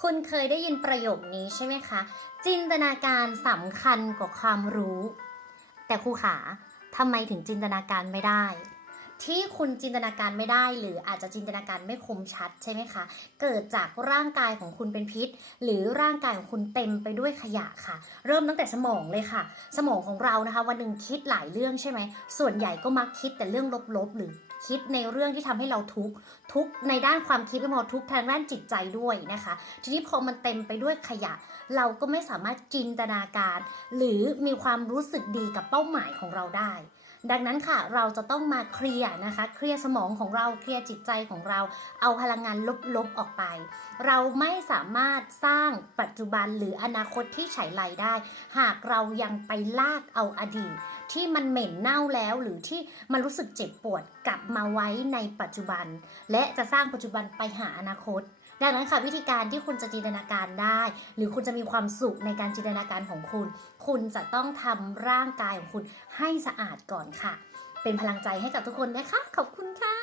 คุณเคยได้ยินประโยคนี้ใช่ไหมคะ จินตนาการสำคัญกว่าความรู้ แต่ครูขาทำไมถึงจินตนาการไม่ได้ ที่คุณจินตนาการไม่ได้ หรืออาจจะจินตนาการไม่คมชัดใช่ไหมคะ เกิดจากร่างกายของคุณเป็นพิษ หรือร่างกายของคุณเต็มไปด้วยขยะค่ะ เริ่มตั้งแต่สมองเลยค่ะ สมองของเรานะคะวันหนึ่งคิดหลายเรื่องใช่ไหม ส่วนใหญ่ก็มักคิดแต่เรื่องลบๆ หรือคิดในเรื่องที่ทำให้เราทุกข์ทุกในด้านความคิดไม่พอทุกทางด้านจิตใจด้วยนะคะ ทีนี้พอมันเต็มไปด้วยขยะ เราก็ไม่สามารถจินตนาการ หรือมีความรู้สึกดีกับเป้าหมายของเราได้ ดังนั้นค่ะเราจะต้องมาเคลียร์นะคะ เคลียร์สมองของเราเคลียร์จิตใจของเรา เอาพลังงานลบๆออกไป เราไม่สามารถสร้างปัจจุบันหรืออนาคตที่ฉายไลได้ หากเรายังไปลากเอาอดีต ที่มันเหม็นเน่าแล้วหรือที่มันรู้สึกเจ็บปวดกลับมาไว้ในปัจจุบัน และจะสร้างปัจจุบันไปหาอนาคต ดังนั้นค่ะวิธีการที่คุณจะจินตนาการได้ หรือคุณจะมีความสุขในการจินตนาการของคุณ คุณจะต้องทำร่างกายของคุณให้สะอาดก่อนค่ะ เป็นพลังใจให้กับทุกคนนะคะ ขอบคุณค่ะ